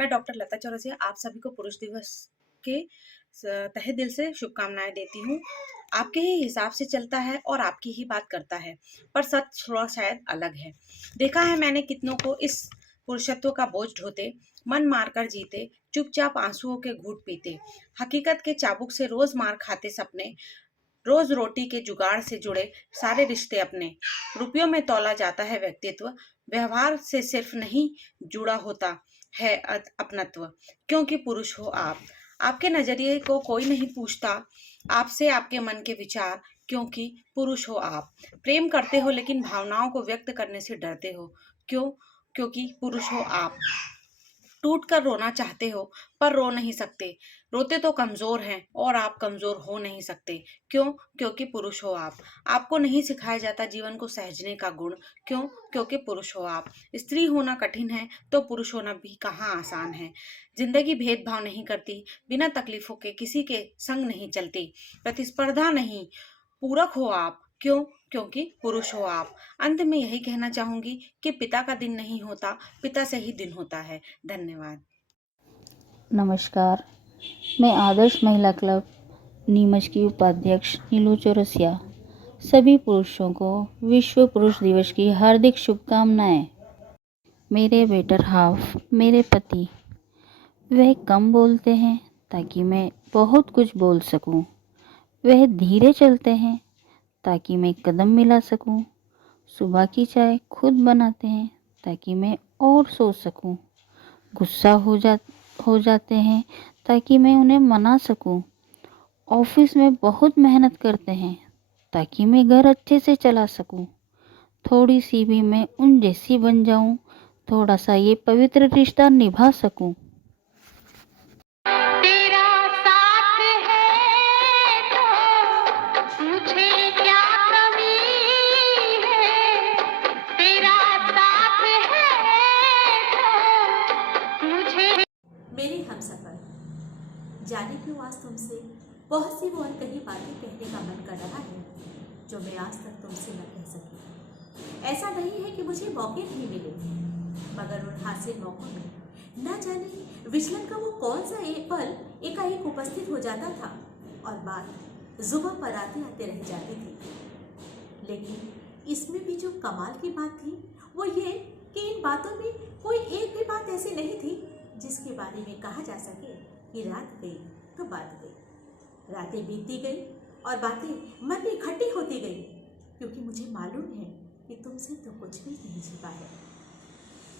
मैं डॉक्टर लता चौरसिया आप सभी को पुरुष दिवस के तहे दिल से शुभकामनाएं देती हूँ। आपके ही हिसाब से चलता है और आपकी ही बात करता है, पर सच थोड़ा शायद अलग है। देखा है मैंने कितनों को इस पुरुषत्व का बोझ ढोते, मन मारकर जीते, चुपचाप आंसुओं के घूंट पीते, हकीकत के चाबुक से रोज मार खाते सपने, रोज रोटी के जुगाड़ से जुड़े सारे रिश्ते अपने। रुपयों में तौला जाता है व्यक्तित्व, व्यवहार से सिर्फ नहीं जुड़ा होता है अपनत्व। क्योंकि पुरुष हो आप, आपके नजरिए को कोई नहीं पूछता आपसे आपके मन के विचार। क्योंकि पुरुष हो आप, प्रेम करते हो लेकिन भावनाओं को व्यक्त करने से डरते हो। क्यों? क्योंकि पुरुष हो आप, टूट कर रोना चाहते हो पर रो नहीं सकते। रोते तो कमजोर हैं और आप कमजोर हो नहीं सकते। क्यों? क्योंकि पुरुष हो आप, आपको नहीं सिखाया जाता जीवन को सहजने का गुण। क्यों? क्योंकि पुरुष हो आप। स्त्री होना कठिन है तो पुरुष होना भी कहाँ आसान है। जिंदगी भेदभाव नहीं करती, बिना तकलीफों के किसी के संग नहीं चलती, प्रतिस्पर्धा नहीं, पूरक हो आप। क्यों? क्योंकि पुरुष हो आप। अंत में यही कहना चाहूंगी कि पिता का दिन नहीं होता, पिता से ही दिन होता है। धन्यवाद। नमस्कार, मैं आदर्श महिला क्लब नीमच की उपाध्यक्ष नीलू चौरसिया सभी पुरुषों को विश्व पुरुष दिवस की हार्दिक शुभकामनाएं। मेरे बेटर हाफ, मेरे पति, वह कम बोलते हैं ताकि मैं बहुत कुछ बोल सकूं। वह धीरे चलते हैं ताकि मैं कदम मिला सकूं। सुबह की चाय खुद बनाते हैं ताकि मैं और सो सकूं। गुस्सा हो जाते हैं ताकि मैं उन्हें मना सकूं। ऑफिस में बहुत मेहनत करते हैं ताकि मैं घर अच्छे से चला सकूं। थोड़ी सी भी मैं उन जैसी बन जाऊं, थोड़ा सा ये पवित्र रिश्ता निभा सकूं। तेरा साथ है तो मुझे क्या कमी है। तेरा साथ है तो मुझे। मेरे हमसफर, जाने क्यों आज तुमसे बहुत सी वो अनकही बातें कहने का मन कर रहा है जो मैं आज तक तुमसे न कह सकी। ऐसा नहीं है कि मुझे मौके नहीं मिले, मगर उन हासिल मौकों में न जाने विचलन का वो कौन सा एक पल एकाएक उपस्थित हो जाता था और बात जुबां पर आते आते रह जाती थी। लेकिन इसमें भी जो कमाल की बात थी वो ये कि इन बातों में कोई एक भी बात ऐसी नहीं थी जिसके बारे में कहा जा सके कि रात गई तो बात गई। रातें बीतती गई और बातें मन में इकट्ठी होती गई, क्योंकि मुझे मालूम है कि तुमसे तो कुछ भी नहीं छिपा है।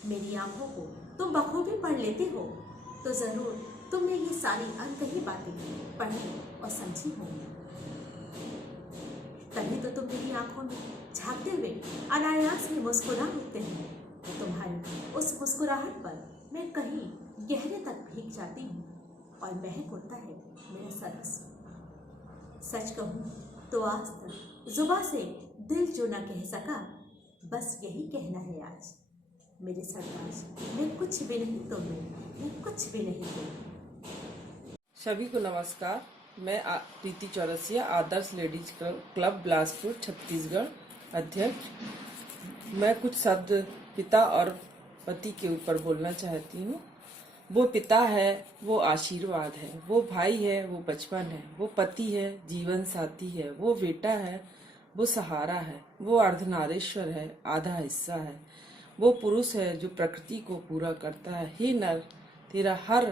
मेरी आंखों को तुम बखूबी पढ़ लेते हो, तो जरूर तुमने ये सारी अनकही बातें पढ़ी और समझी होंगी। तभी तो तुम मेरी आंखों में झांकते हुए अनायास में मुस्कुरा उठते हैं। तुम्हारी उस मुस्कुराहट पर मैं कहीं गहरे तक भीग जाती हूँ और महक उठता है मेरा सर्वस्व। सच कहूँ तो आज तक जुबां से दिल जो न कह सका, बस यही कहना है आज। मेरे सरताज, मैं कुछ भी नहीं तुम में, मैं कुछ भी नहीं तुम। सभी को नमस्कार। मैं प्रीति चौरसिया, आदर्श लेडीज क्लब बिलासपुर छत्तीसगढ़ अध्यक्ष। मैं कुछ शब्द पिता और पति के ऊपर बोलना चाहती हूँ। वो पिता है, वो आशीर्वाद है, वो भाई है, वो बचपन है, वो पति है, जीवन साथी है, वो बेटा है, वो सहारा है, वो अर्धनारीश्वर है, आधा हिस्सा है, वो पुरुष है जो प्रकृति को पूरा करता है। हे नर, तेरा हर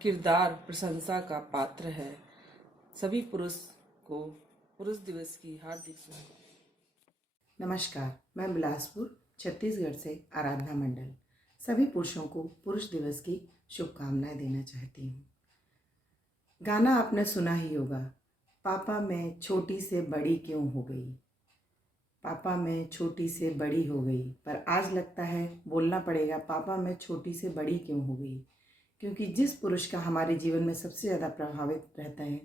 किरदार प्रशंसा का पात्र है। सभी पुरुष को पुरुष दिवस की हार्दिक शुभकामनाएं। नमस्कार, मैं बिलासपुर छत्तीसगढ़ से आराधना मंडल सभी पुरुषों को पुरुष दिवस की शुभकामनाएं देना चाहती हूँ। गाना आपने सुना ही होगा, पापा मैं छोटी से बड़ी क्यों हो गई। पापा मैं छोटी से बड़ी हो गई, पर आज लगता है बोलना पड़ेगा, पापा मैं छोटी से बड़ी क्यों हो गई। क्योंकि जिस पुरुष का हमारे जीवन में सबसे ज़्यादा प्रभावित रहता है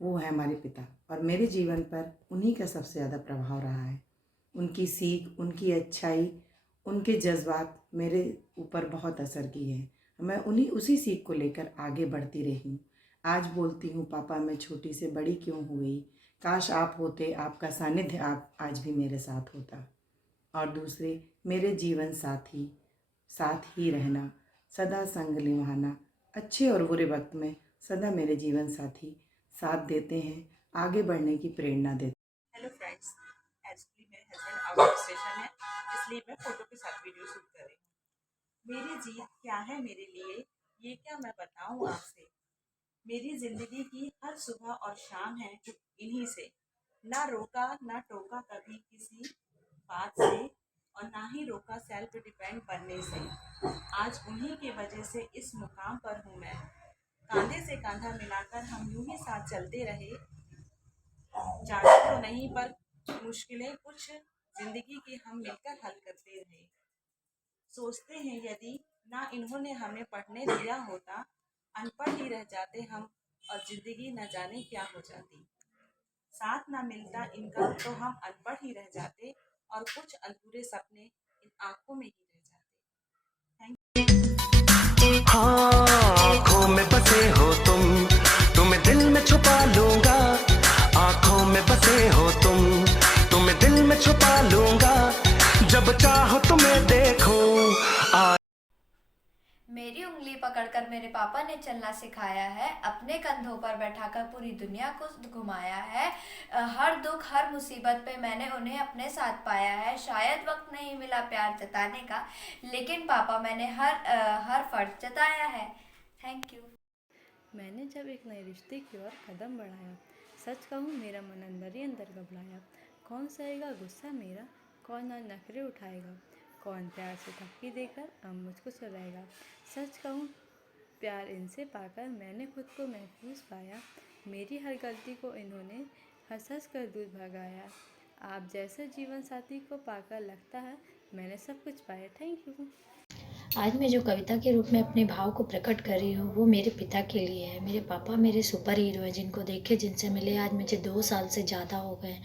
वो है हमारे पिता, और मेरे जीवन पर उन्हीं का सबसे ज़्यादा प्रभाव रहा है। उनकी सीख, उनकी अच्छाई, उनके जज्बात मेरे ऊपर बहुत असर किए हैं। मैं उसी सीख को लेकर आगे बढ़ती रही हूँ। आज बोलती हूँ, पापा मैं छोटी से बड़ी क्यों हो गई, काश आप होते, आपका सानिध्य आप आज भी मेरे साथ होता। और दूसरे, मेरे जीवन साथी, साथ ही रहना, सदा संग निभाना, अच्छे और बुरे वक्त में सदा मेरे जीवन साथी साथ देते हैं, आगे बढ़ने की प्रेरणा देते हैं। हेलो फ्रेंड्स, एक्चुअली मेरे हस्बैंड आउट ऑफ स्टेशन है, इसलिए मैं फोटो के साथ वीडियो शूट कर रही हूँ। मेरी जीत क्या है मेरे लिए, ये क्या मैं बताऊँ आपसे। मेरी जिंदगी की हर सुबह और शाम है इन्हीं से, ना रोका ना टोका कभी किसी बात से, और ना ही रोका सेल्फ डिपेंड बनने से। आज उन्हीं के वजह से इस मुकाम पर हूँ मैं। कांधे से कांधा मिलाकर हम यूं ही साथ चलते रहे, जाने तो नहीं पर मुश्किलें कुछ जिंदगी की हम मिलकर हल करते रहे। सोचते हैं यदि ना इन्होंने हमें पढ़ने दिया होता, अनपढ़ ही रह जाते हम और जिंदगी न जाने क्या हो जाती। साथ ना मिलता इनका तो हम अनपढ़ ही रह जाते और कुछ अधूरे सपने इन आंखों में ही रह जाते। हाँ, आँखों में बसे हो तुम्हें दिल में छुपा लूंगा। आँखों में बसे हो तुम्हें दिल में छुपा लूंगा। जब चाहो तुम्हें देखूं। मेरी उंगली पकड़कर मेरे पापा ने चलना सिखाया है, अपने कंधों पर बैठाकर पूरी दुनिया को घुमाया है। हर दुख हर मुसीबत पे मैंने उन्हें अपने साथ पाया है। शायद वक्त नहीं मिला प्यार जताने का, लेकिन पापा मैंने हर फर्ज जताया है। Thank you. मैंने जब एक नए रिश्ते की ओर कदम बढ़ाया, सच कहूँ मेरा मन अंदर ही अंदर घबराया। कौन सहेगा गुस्सा मेरा, कौन आज नखरे उठाएगा, कौन प्यार से थपकी देकर अब मुझको सुलाएगा। सच कहूँ प्यार इनसे पाकर मैंने खुद को महफूज पाया। मेरी हर गलती को इन्होंने हंस हंस कर दूर भगाया। आप जैसा जीवन साथी को पाकर लगता है मैंने सब कुछ पाया। Thank you. आज मैं जो कविता के रूप में अपने भाव को प्रकट कर रही हूँ वो मेरे पिता के लिए है। मेरे पापा मेरे सुपर हीरो हैं, जिनको देखे जिनसे मिले आज मुझे 2 साल से ज़्यादा हो गए।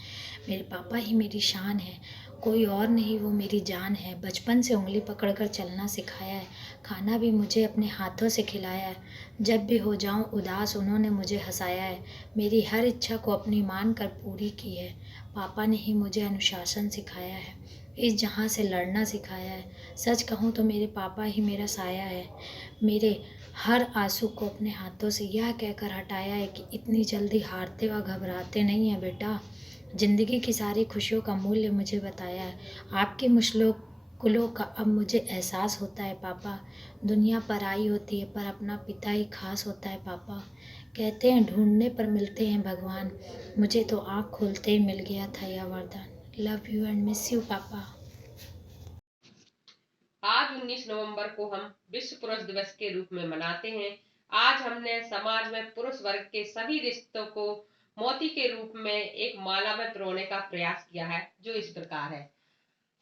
मेरे पापा ही मेरी शान है, कोई और नहीं, वो मेरी जान है। बचपन से उंगली पकड़कर चलना सिखाया है, खाना भी मुझे अपने हाथों से खिलाया है। जब भी हो जाऊं उदास उन्होंने मुझे हंसाया है। मेरी हर इच्छा को अपनी मान कर पूरी की है। पापा ने ही मुझे अनुशासन सिखाया है, इस जहां से लड़ना सिखाया है। सच कहूँ तो मेरे पापा ही मेरा साया है। मेरे हर आंसू को अपने हाथों से यह कहकर हटाया है कि इतनी जल्दी हारते व घबराते नहीं हैं बेटा। ज़िंदगी की सारी खुशियों का मूल्य मुझे बताया है। आपकी मुश्किलों का अब मुझे एहसास होता है पापा। दुनिया पराई होती है पर अपना पिता ही खास होता है पापा। कहते हैं ढूंढने पर मिलते हैं भगवान, मुझे तो आँख खोलते ही मिल गया था यह वरदान। Love you and miss you पापा। आज 19 नवंबर को हम विश्व पुरुष दिवस के रूप में मनाते हैं। आज हमने समाज में पुरुष वर्ग के सभी रिश्तों को मोती के रूप में एक माला में पिरोने का प्रयास किया है, जो इस प्रकार है।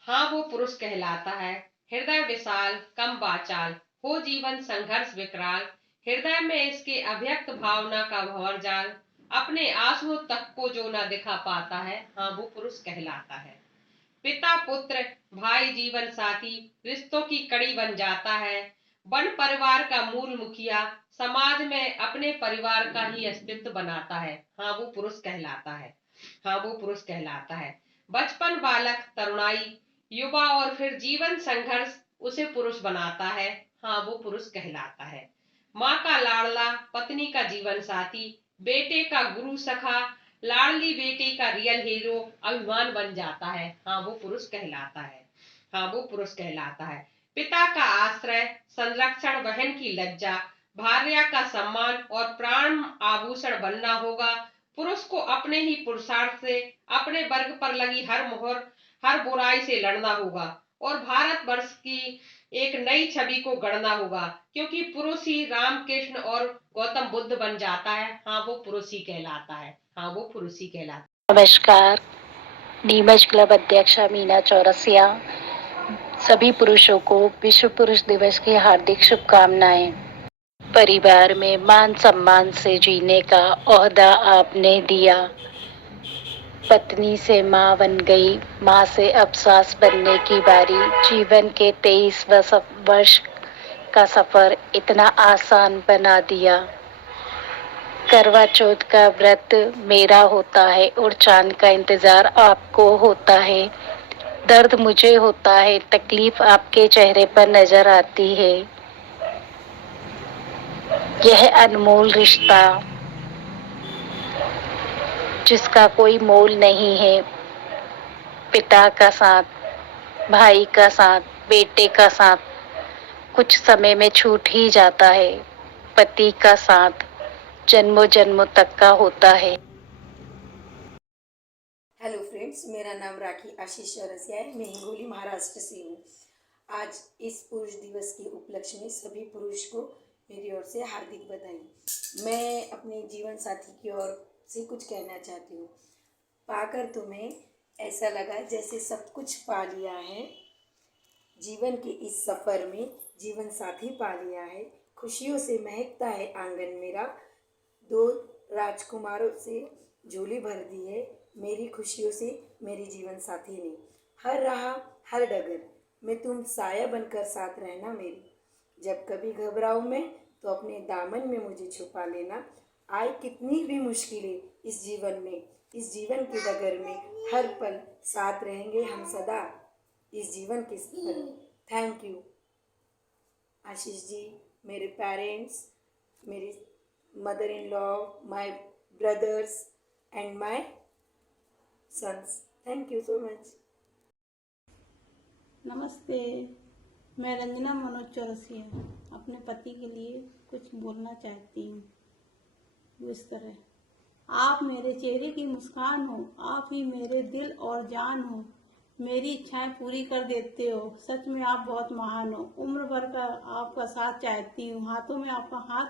हाँ वो पुरुष कहलाता है, हृदय विशाल कम वाचाल, हो जीवन संघर्ष विकराल, हृदय में इसके अव्यक्त भावना का भंवर जाल, अपने आंसुओं तक को जो न दिखा पाता है, हाँ वो पुरुष कहलाता है। पिता पुत्र भाई जीवन साथी रिश्तों की कड़ी बन जाता है। वन परिवार का मूल मुखिया समाज में अपने परिवार का ही अस्तित्व बनाता है, हाँ वो पुरुष कहलाता है। हाँ वो पुरुष कहलाता है। बचपन बालक तरुणाई युवा और फिर जीवन संघर्ष उसे पुरुष बनाता है, हाँ वो पुरुष कहलाता है। माँ का लाडला पत्नी का जीवन साथी, बेटे का गुरु सखा, लाडली बेटी का रियल हीरो अभिमान बन जाता है, हाँ वो पुरुष कहलाता है। हाँ वो पुरुष कहलाता है। पिता का आश्रय संरक्षण बहन की लज्जा, भार्या का सम्मान और प्राण आभूषण बनना होगा। पुरुष को अपने ही पुरुषार्थ से अपने वर्ग पर लगी हर मोहर हर बुराई से लड़ना होगा और भारतवर्ष की एक नई छवि को गढ़ना होगा, क्योंकि पुरुष ही राम कृष्ण और गौतम बुद्ध बन जाता है, हाँ वो पुरुष ही कहलाता है। हाँ वो पुरुष ही कहलाता है। नमस्कार, नीमच क्लब अध्यक्षा मीना चौरसिया। सभी पुरुषों को विश्व पुरुष दिवस की हार्दिक शुभकामनाएं। परिवार में मान सम्मान से जीने का ओहदा आपने दिया। पत्नी से माँ बन गई, माँ से अब सास बनने की बारी। जीवन के 23 वर्ष का सफर इतना आसान बना दिया। करवा चौथ का व्रत मेरा होता है और चांद का इंतजार आपको होता है। दर्द मुझे होता है, तकलीफ आपके चेहरे पर नजर आती है। यह अनमोल रिश्ता जिसका कोई मोल नहीं है, पिता का साथ, भाई का साथ, बेटे का साथ कुछ समय में छूट ही जाता है, पति का साथ जन्मों जन्मों तक का होता है। हेलो फ्रेंड्स, मेरा नाम राखी आशीष चौरसिया है। मैं हिंगोली महाराष्ट्र से हूँ। आज इस पुरुष दिवस के उपलक्ष्य में सभी पुरुष को मेरी ओर से हार्दिक बधाई। मैं अपने जीवन साथी की ओर से कुछ कहना चाहती हूँ। पाकर तुम्हें ऐसा लगा जैसे सब कुछ पा लिया है। जीवन के इस सफ़र में जीवन साथी पा लिया है। खुशियों से महकता है आंगन मेरा। 2 राजकुमारों से झोली भर दी है। मेरी खुशियों से मेरी जीवन साथी ने। हर राह हर डगर में तुम साया बनकर साथ रहना मेरी। जब कभी घबराऊं मैं तो अपने दामन में मुझे छुपा लेना। आए कितनी भी मुश्किलें इस जीवन में, इस जीवन की डगर में, हर पल साथ रहेंगे हम सदा इस जीवन के सफर में। थैंक यू आशीष जी, मेरे पेरेंट्स, मेरी mother in law, my brothers and my sons. Thank you so much. नमस्ते, मैं रंजना मनोज चौरसिया अपने पति के लिए कुछ बोलना चाहती हूँ। वो इस तरह, आप मेरे चेहरे की मुस्कान हो, आप ही मेरे दिल और जान हो, मेरी इच्छाएं पूरी कर देते हो। सच में आप बहुत महान हो। उम्र भर का आपका साथ चाहती हूँ, हाथों में आपका हाथ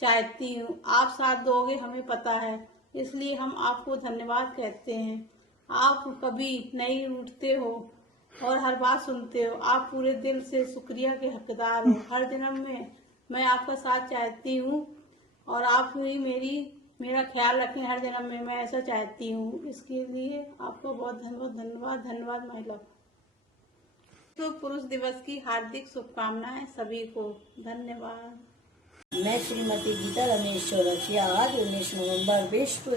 चाहती हूँ। आप साथ दोगे हमें पता है, इसलिए हम आपको धन्यवाद कहते हैं। आप कभी नहीं उठते हो और हर बात सुनते हो। आप पूरे दिल से शुक्रिया के हकदार हो। हर जन्म में मैं आपका साथ चाहती हूँ और आप ही मेरा ख्याल रखें हर जन्म में, मैं ऐसा चाहती हूँ। इसके लिए आपको बहुत धन्यवाद माय लव। तो पुरुष दिवस की हार्दिक शुभकामनाएं सभी को। धन्यवाद। मैं श्रीमती गीता रमेश चौरसिया आज 19 नवंबर विश्व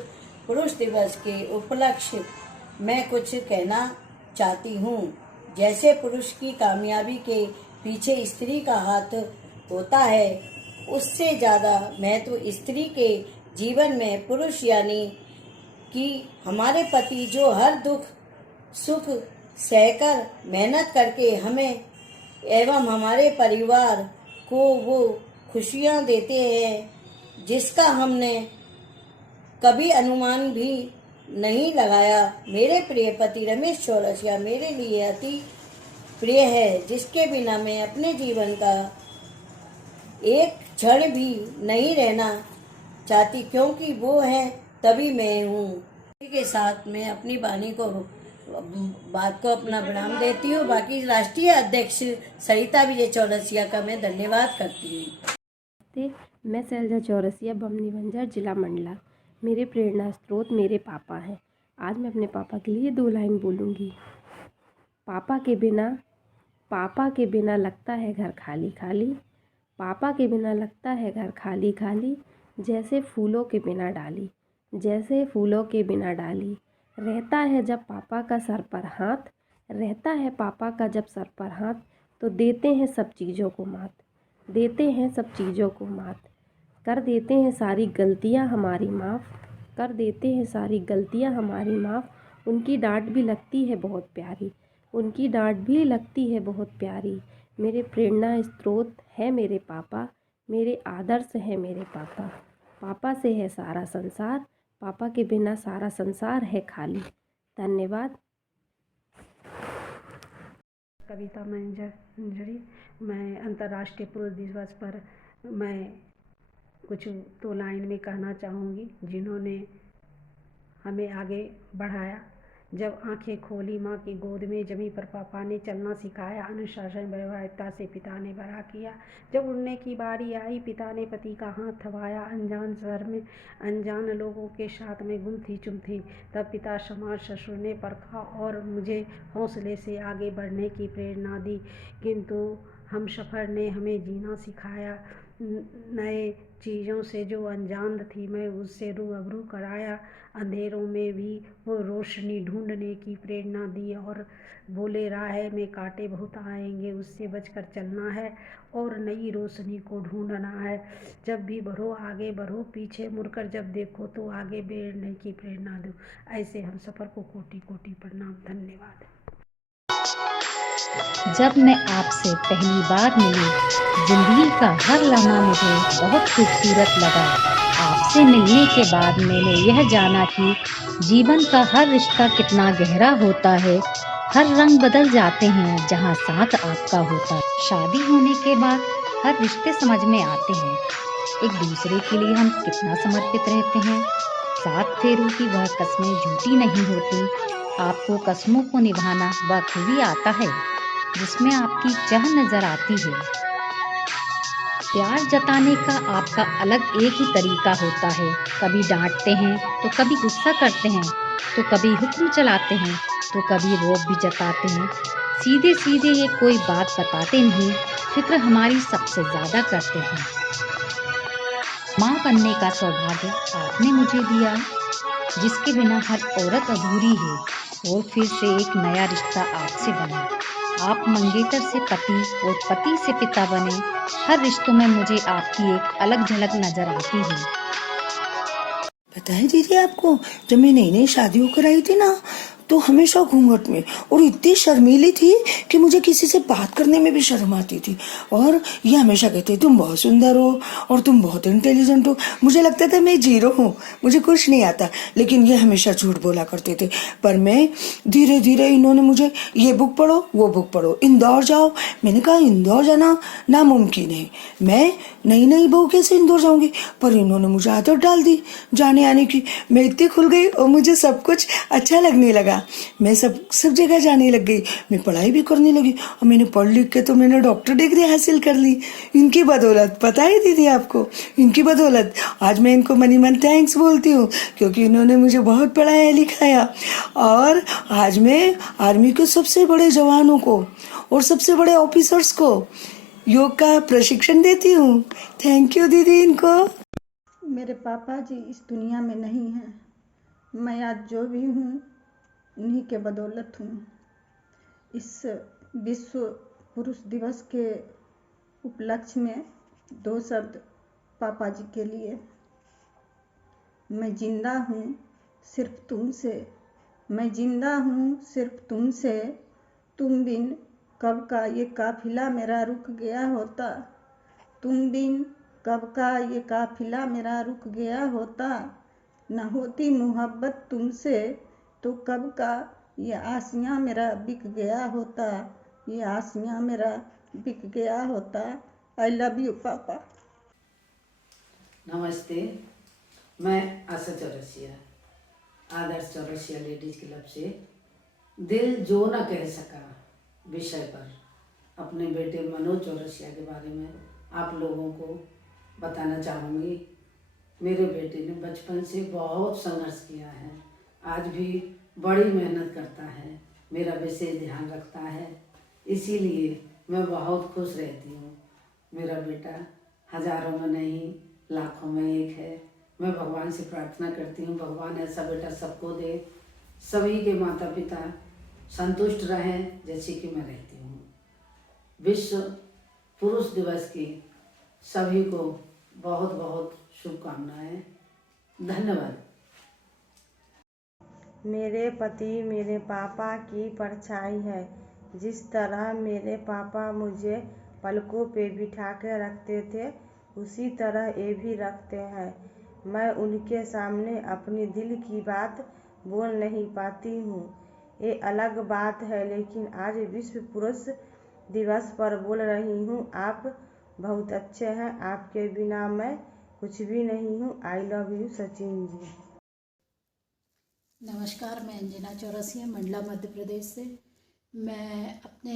पुरुष दिवस के उपलक्ष्य में कुछ कहना चाहती हूँ। जैसे पुरुष की कामयाबी के पीछे स्त्री का हाथ होता है, उससे ज़्यादा महत्व स्त्री के जीवन में पुरुष यानी कि हमारे पति जो हर दुख सुख सहकर मेहनत करके हमें एवं हमारे परिवार को वो खुशियाँ देते हैं जिसका हमने कभी अनुमान भी नहीं लगाया। मेरे प्रिय पति रमेश चौरसिया मेरे लिए अति प्रिय है, जिसके बिना मैं अपने जीवन का एक क्षण भी नहीं रहना चाहती, क्योंकि वो है तभी मैं हूँ। इसी के साथ मैं अपनी बात को अपना विराम देती हूँ। बाकी राष्ट्रीय अध्यक्ष सरिता विजय चौरसिया का मैं धन्यवाद करती हूँ। मैं शैलजा चौरसिया, बमनी बंजर, जिला मंडला। मेरे प्रेरणा स्रोत मेरे पापा हैं। आज मैं अपने पापा के लिए 2 लाइन बोलूँगी। पापा के बिना लगता है घर खाली खाली, पापा के बिना लगता है घर खाली खाली, जैसे फूलों के बिना डाली, जैसे फूलों के बिना डाली। रहता है जब पापा का सर पर हाथ, रहता है पापा का जब सर पर हाथ, तो देते हैं सब चीज़ों को मात, देते हैं सब चीज़ों को मात। कर देते हैं सारी गलतियां हमारी माफ़, कर देते हैं सारी गलतियां हमारी माफ़। उनकी डांट भी लगती है बहुत प्यारी, उनकी डांट भी लगती है बहुत प्यारी। मेरे प्रेरणा स्रोत है मेरे पापा, मेरे आदर्श है मेरे पापा। पापा से है सारा संसार, पापा के बिना सारा संसार है खाली। धन्यवाद। कविता मंजरी। मैं अंतर्राष्ट्रीय पुरुष दिवस पर मैं कुछ 2 लाइन में कहना चाहूँगी, जिन्होंने हमें आगे बढ़ाया। जब आंखें खोली माँ की गोद में जमी पर पापा ने चलना सिखाया, अनुशासन व्यवहारिकता से पिता ने बड़ा किया। जब उड़ने की बारी आई पिता ने पति का हाथ थमाया, अनजान शहर में अनजान लोगों के साथ में गुम थी चुम थी। तब पिता समाज ससुर ने परखा और मुझे हौसले से आगे बढ़ने की प्रेरणा दी। किंतु हम सफ़र ने हमें जीना सिखाया। नए चीज़ों से जो अनजान थी मैं उससे रूबरू कराया। अंधेरों में भी वो रोशनी ढूंढने की प्रेरणा दी और बोले राह में कांटे बहुत आएंगे, उससे बचकर चलना है और नई रोशनी को ढूंढना है। जब भी बढ़ो आगे बढ़ो, पीछे मुड़कर जब देखो तो आगे बढ़ने की प्रेरणा दो। ऐसे हम सफ़र को कोटि कोटि प्रणाम। धन्यवाद। जब मैं आपसे पहली बार मिली, जिंदगी का हर लम्हा मुझे बहुत खूबसूरत लगा। आपसे मिलने के बाद मैंने यह जाना कि जीवन का हर रिश्ता कितना गहरा होता है। हर रंग बदल जाते हैं जहाँ साथ आपका होता है। शादी होने के बाद हर रिश्ते समझ में आते हैं। एक दूसरे के लिए हम कितना समर्पित रहते हैं। 7 फेरों की वह कस्में झूठी नहीं होती। आपको कस्मों को निभाना बखूबी आता है, जिसमें आपकी चाह नजर आती है। प्यार जताने का आपका अलग एक ही तरीका होता है। कभी डांटते हैं तो कभी गुस्सा करते हैं, तो कभी हुक्म चलाते हैं, तो कभी रौब भी जताते हैं। सीधे सीधे ये कोई बात बताते नहीं, फिक्र हमारी सबसे ज्यादा करते हैं। माँ बनने का सौभाग्य आपने मुझे दिया, जिसके बिना हर औरत अधूरी है। और फिर से एक नया रिश्ता आपसे बना। आप मंगेतर से पति और पति से पिता बने। हर रिश्तों में मुझे आपकी एक अलग झलक नजर आती है। पता है दीदी आपको, जब मैं नई नई शादी होकर आई थी ना, तो हमेशा घूंघट में और इतनी शर्मीली थी कि मुझे किसी से बात करने में भी शर्म आती थी। और ये हमेशा कहते तुम बहुत सुंदर हो और तुम बहुत इंटेलिजेंट हो। मुझे लगता था मैं जीरो हूँ, मुझे कुछ नहीं आता। लेकिन ये हमेशा झूठ बोला करते थे। पर मैं धीरे धीरे इन्होंने मुझे ये बुक पढ़ो, वो बुक पढ़ो, इंदौर जाओ। मैंने कहा इंदौर जाना नामुमकिन है, मैं नई नई बहू कैसे इंदौर जाऊंगी। पर इन्होंने मुझे आदत डाल दी जाने आने की। मैं इतनी खुल गई और मुझे सब कुछ अच्छा लगने लगा। मैं सब जगह जाने लग गई। मैं पढ़ाई भी करने लगी और मैंने पढ़ लिख के तो मैंने डॉक्टर डिग्री हासिल कर ली। इनकी बदौलत, पता है दीदी आपको, इनकी बदौलत आज मैं इनको मनी मन थैंक्स बोलती हूँ, क्योंकि इन्होंने मुझे बहुत पढ़ाया लिखाया। और आज मैं आर्मी के सबसे बड़े जवानों को और सबसे बड़े ऑफिसर्स को योग का प्रशिक्षण देती हूँ। थैंक यू दीदी इनको। मेरे पापा जी इस दुनिया में नहीं हैं। मैं आज जो भी हूँ उन्हीं के बदौलत हूँ। इस विश्व पुरुष दिवस के उपलक्ष्य में 2 शब्द पापा जी के लिए। मैं जिंदा हूँ सिर्फ तुमसे, मैं जिंदा हूँ सिर्फ तुमसे, तुम बिन कब का ये काफिला मेरा रुक गया होता, तुम बिन कब का ये काफिला मेरा रुक गया होता, न होती मोहब्बत तुमसे तो कब का ये आसियाँ मेरा बिक गया होता, ये आसियाँ मेरा बिक गया होता। आई लव यू पापा। नमस्ते, मैं आशा चौरसिया, आदर्श चौरसिया लेडीज क्लब से दिल जो न कह सका विषय पर अपने बेटे मनोज चौरसिया के बारे में आप लोगों को बताना चाहूँगी। मेरे बेटे ने बचपन से बहुत संघर्ष किया है, आज भी बड़ी मेहनत करता है, मेरा विशेष ध्यान रखता है, इसीलिए मैं बहुत खुश रहती हूँ। मेरा बेटा हजारों में नहीं लाखों में एक है। मैं भगवान से प्रार्थना करती हूँ भगवान ऐसा बेटा सबको दे, सभी के माता पिता संतुष्ट रहें जैसे कि मैं रहती हूँ। विश्व पुरुष दिवस की सभी को बहुत बहुत शुभकामनाएं। धन्यवाद। मेरे पति मेरे पापा की परछाई है। जिस तरह मेरे पापा मुझे पलकों पे बिठा के रखते थे, उसी तरह ये भी रखते हैं। मैं उनके सामने अपनी दिल की बात बोल नहीं पाती हूँ, ये अलग बात है, लेकिन आज विश्व पुरुष दिवस पर बोल रही हूँ। आप बहुत अच्छे हैं, आपके बिना मैं कुछ भी नहीं हूँ। I love you Sachin ji. नमस्कार, मैं अंजना चौरसिया, मंडला मध्य प्रदेश से। मैं अपने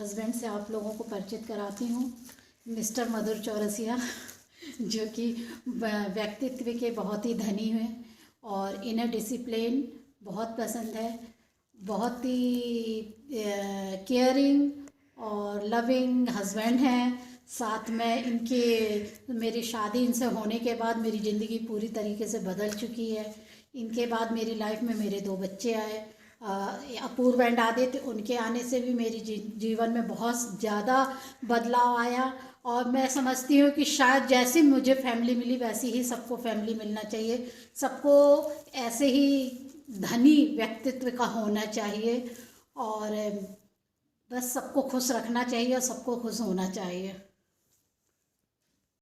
हस्बैंड से आप लोगों को परिचित कराती हूँ, मिस्टर मधुर चौरसिया, जो कि व्यक्तित्व के बहुत ही धनी हैं और इनर डिसिप्लिन बहुत पसंद है, बहुत ही केयरिंग और लविंग हस्बैंड हैं। साथ में इनके मेरी शादी इनसे होने के बाद मेरी ज़िंदगी पूरी तरीके से बदल चुकी है। इनके बाद मेरी लाइफ में मेरे 2 बच्चे आए, अपूर्व एंड आदित्य। उनके आने से भी मेरी जीवन में बहुत ज़्यादा बदलाव आया और मैं समझती हूँ कि शायद जैसी मुझे फैमिली मिली वैसी ही सबको फैमिली मिलना चाहिए। सबको ऐसे ही धनी व्यक्तित्व का होना चाहिए और बस सबको खुश रखना चाहिए और सबको खुश होना चाहिए।